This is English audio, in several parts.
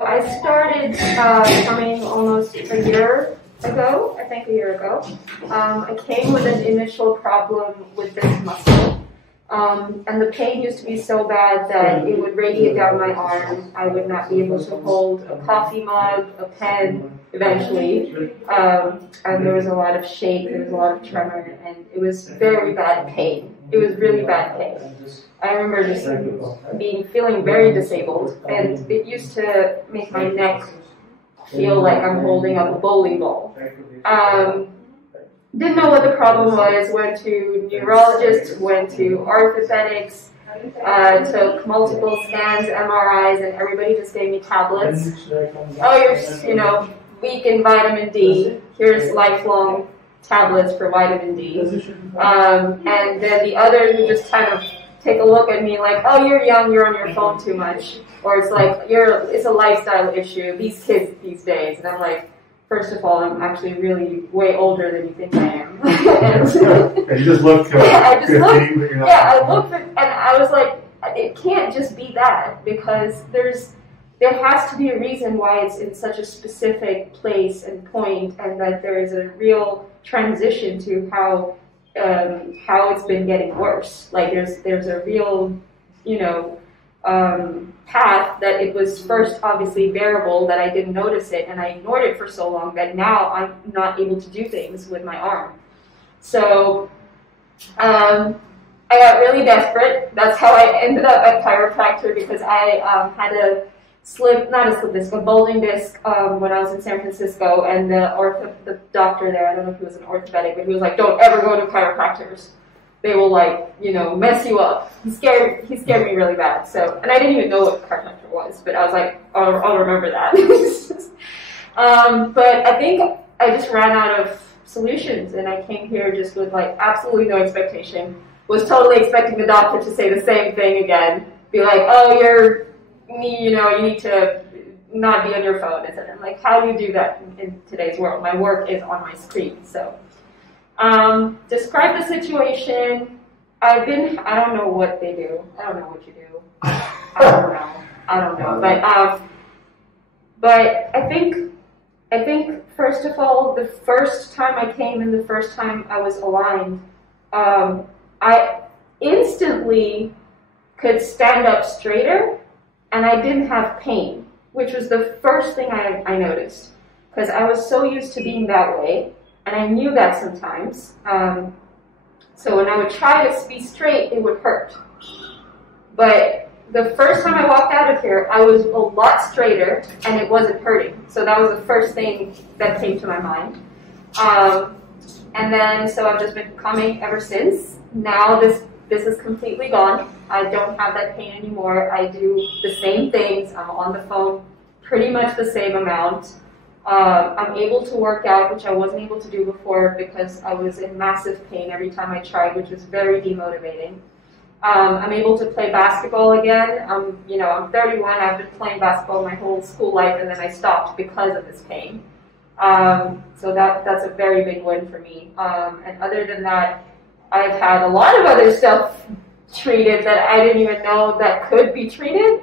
I started coming almost a year ago, I think a year ago. I came with an initial problem with this muscle, and the pain used to be so bad that it would radiate down my arm. I would not be able to hold a coffee mug, a pen, eventually, and there was a lot of shake, there was a lot of tremor, and it was very bad pain. It was really bad pain. I remember just feeling very disabled, and it used to make my neck feel like I'm holding up a bowling ball. Didn't know what the problem was, went to neurologists, went to orthopedics, took multiple scans, MRIs, and everybody just gave me tablets. Oh, you're weak in vitamin D. Here's lifelong tablets for vitamin D. And then the others would just kind of take a look at me like, oh, you're young, you're on your phone too much. Or it's like, it's a lifestyle issue, these kids these days. And I'm like, first of all, I'm actually really way older than you think I am. And you just look I looked and I was like, it can't just be that, because there has to be a reason why it's in such a specific place and point, and that there is a real transition to how it's been getting worse. Like there's a real, path that it was first obviously bearable, that I didn't notice it, and I ignored it for so long that now I'm not able to do things with my arm. So I got really desperate. That's how I ended up at chiropractor, because I had a bowling disc when I was in San Francisco, and the doctor there, I don't know if he was an orthopedic, but he was like, don't ever go to chiropractors. They will mess you up. He scared me really bad. So, and I didn't even know what chiropractor was, but I was like, I'll remember that. But I think I just ran out of solutions, and I came here just with absolutely no expectation. Was totally expecting the doctor to say the same thing again. Be like, oh, you need to not be on your phone, etc. I'm like, how do you do that in today's world? My work is on my screen. So, describe the situation. I don't know what they do. I don't know what you do. I don't know. But I think first of all, the first time I came and the first time I was aligned, I instantly could stand up straighter, and I didn't have pain, which was the first thing I noticed, because I was so used to being that way, and I knew that sometimes. So when I would try to be straight, it would hurt. But the first time I walked out of here, I was a lot straighter, and it wasn't hurting. So that was the first thing that came to my mind. And then, so I've just been coming ever since. Now this is completely gone. I don't have that pain anymore. I do the same things. I'm on the phone pretty much the same amount. I'm able to work out, which I wasn't able to do before because I was in massive pain every time I tried, which was very demotivating. I'm able to play basketball again. I'm 31. I've been playing basketball my whole school life, and then I stopped because of this pain. So that's a very big win for me. And other than that, I've had a lot of other stuff treated that I didn't even know that could be treated.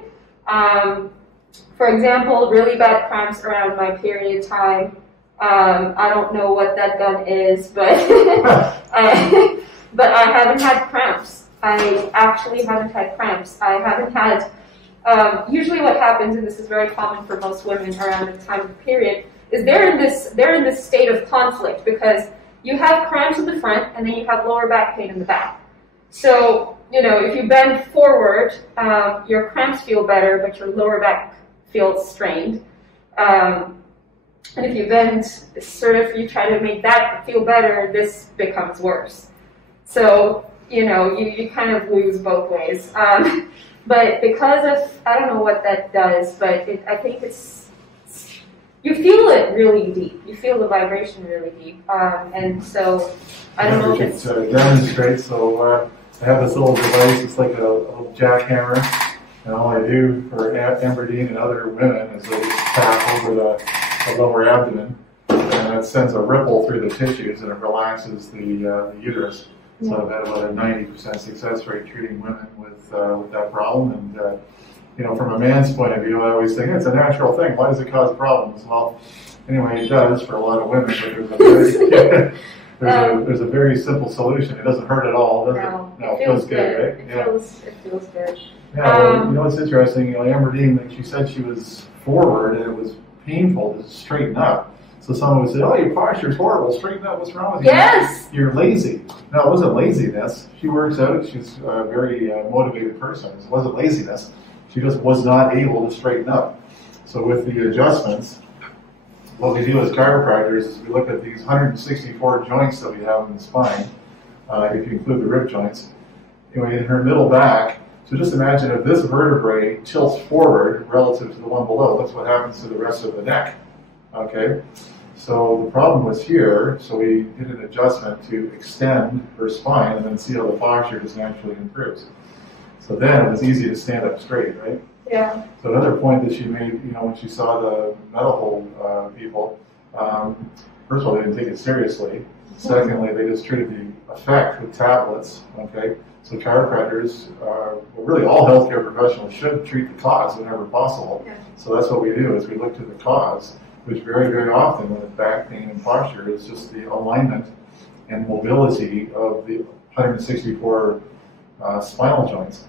For example, really bad cramps around my period time. I don't know what that gun is, but but I haven't had cramps. I actually haven't had cramps. I haven't had. Usually, what happens, and this is very common for most women around the time of the period, is they're in this state of conflict, because you have cramps in the front, and then you have lower back pain in the back. So, if you bend forward, your cramps feel better, but your lower back feels strained. And if you bend, you try to make that feel better, this becomes worse. So, you kind of lose both ways. But because of, I don't know what that does, but I think you feel it really deep. You feel the vibration really deep. And so, I don't know if it's... demonstrate, so I have this little device, it's like a little jackhammer, and all I do for Amberdine and other women is I just tap over the lower abdomen, and it sends a ripple through the tissues, and it relaxes the uterus. So I've had about a 90% success rate treating women with that problem, and from a man's point of view, I always think it's a natural thing. Why does it cause problems? Well, anyway, it does for a lot of women, but there's a very simple solution. It doesn't hurt at all, does it? No, it feels good, right? It feels good. Yeah, well, it's interesting. Amberdean, she said she was forward and it was painful to straighten up. So someone would say, "Oh, your posture's horrible. Straighten up. What's wrong with you?" Yes. You're lazy. No, it wasn't laziness. She works out. She's a very motivated person. It wasn't laziness. She just was not able to straighten up. So with the adjustments, what we do as chiropractors is we look at these 164 joints that we have in the spine, if you include the rib joints, in her middle back. So just imagine if this vertebrae tilts forward relative to the one below, that's what happens to the rest of the neck. Okay? So the problem was here, so we did an adjustment to extend her spine and then see how the posture just naturally improves. So then it was easy to stand up straight, right? Yeah. So another point that she made, when she saw the medical people, first of all, they didn't take it seriously. Secondly, they just treated the effect with tablets, okay? So chiropractors, really all healthcare professionals should treat the cause whenever possible. Yeah. So that's what we do, is we look to the cause, which very, very often when it's back pain and posture is just the alignment and mobility of the 164 spinal joints.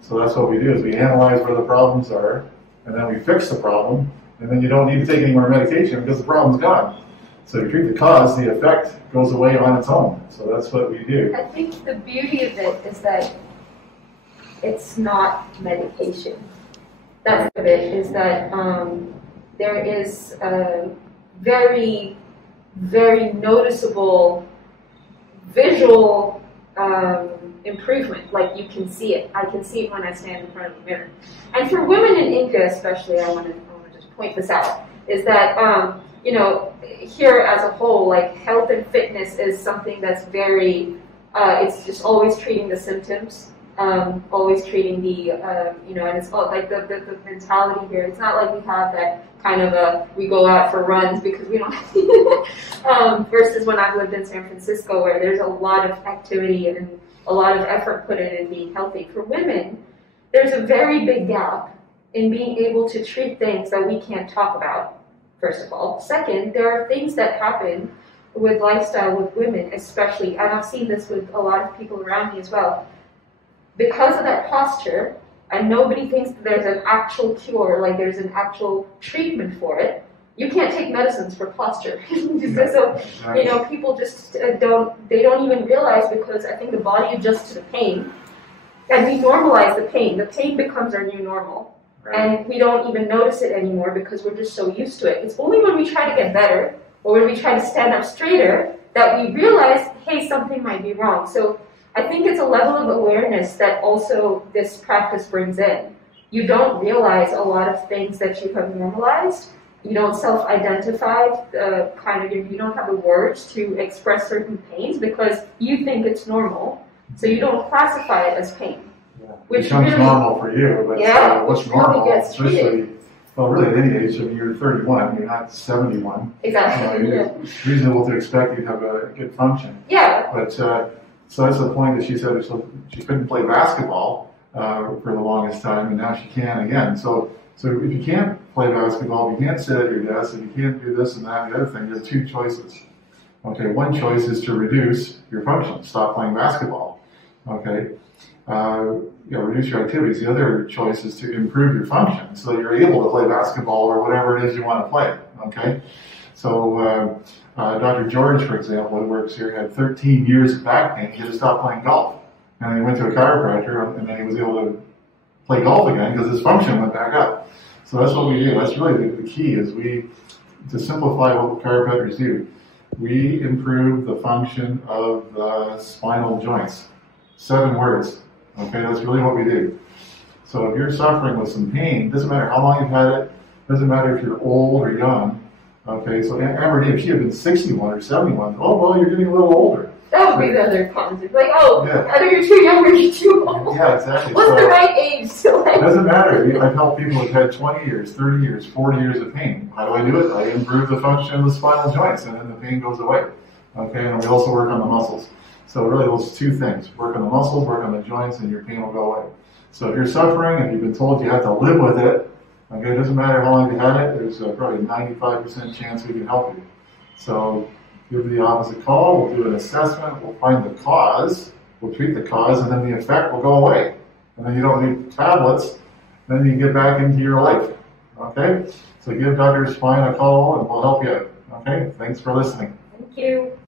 So that's what we do, is we analyze where the problems are, and then we fix the problem, and then you don't need to take any more medication because the problem's gone. So you treat the cause, the effect goes away on its own. So that's what we do. I think the beauty of it is that it's not medication. That's of it, is that there is a very, very noticeable visual improvement. Like, you can see it. I can see it when I stand in front of the mirror. And for women in India especially, I want to just point this out, is that here as a whole, like, health and fitness is something that's very, it's just always treating the symptoms, always treating the, and it's all, like the mentality here. It's not like we have that kind of we go out for runs because we don't, versus when I've lived in San Francisco, where there's a lot of activity and a lot of effort put in being healthy. For women, there's a very big gap in being able to treat things that we can't talk about. First of all. Second, there are things that happen with lifestyle with women especially, and I've seen this with a lot of people around me as well. Because of that posture, and nobody thinks that there's an actual cure, like there's an actual treatment for it, you can't take medicines for posture. So, people just don't even realize, because I think the body adjusts to the pain, and we normalize the pain. The pain becomes our new normal. Right. And we don't even notice it anymore because we're just so used to it. It's only when we try to get better, or when we try to stand up straighter, that we realize, hey, something might be wrong. So I think it's a level of awareness that also this practice brings in. You don't realize a lot of things that you have normalized. You don't self-identify, you don't have the words to express certain pains because you think it's normal. So you don't classify it as pain. Which becomes really, normal for you, but what's normal, especially, really at any age, you're 31, you're not 71. Exactly. It's reasonable to expect you have a good function. Yeah. But, so that's the point that she said, she couldn't play basketball for the longest time, and now she can again. So if you can't play basketball, if you can't sit at your desk, if you can't do this and that and the other thing, you have two choices. Okay, one choice is to reduce your function, stop playing basketball. Okay. Reduce your activities. The other choice is to improve your function so that you're able to play basketball or whatever it is you want to play. Okay, so Dr. George, for example, who works here, had 13 years of back pain. He had to stop playing golf, and then he went to a chiropractor, and then he was able to play golf again because his function went back up. So that's what we do. That's really the key. Is to simplify what chiropractors do. We improve the function of the spinal joints. 7 words. Okay, that's really what we do. So if you're suffering with some pain, doesn't matter how long you've had it, doesn't matter if you're old or young. Okay, so Amberdean, if she had been 61 or 71, oh, well, you're getting a little older. That would be the other concept. Like, either you're too young or you're too old. Yeah, exactly. What's the right age to It doesn't matter. I've helped people who've had 20 years, 30 years, 40 years of pain. How do I do it? I improve the function of the spinal joints, and then the pain goes away. Okay, and we also work on the muscles. So really those two things, work on the muscles, work on the joints, and your pain will go away. So if you're suffering and you've been told you have to live with it, okay, it doesn't matter how long you had it, there's probably a 95% chance we can help you. So give the office a call, we'll do an assessment, we'll find the cause, we'll treat the cause, and then the effect will go away. And then you don't need tablets, then you get back into your life. Okay? So give Dr. Spine a call and we'll help you out. Okay? Thanks for listening. Thank you.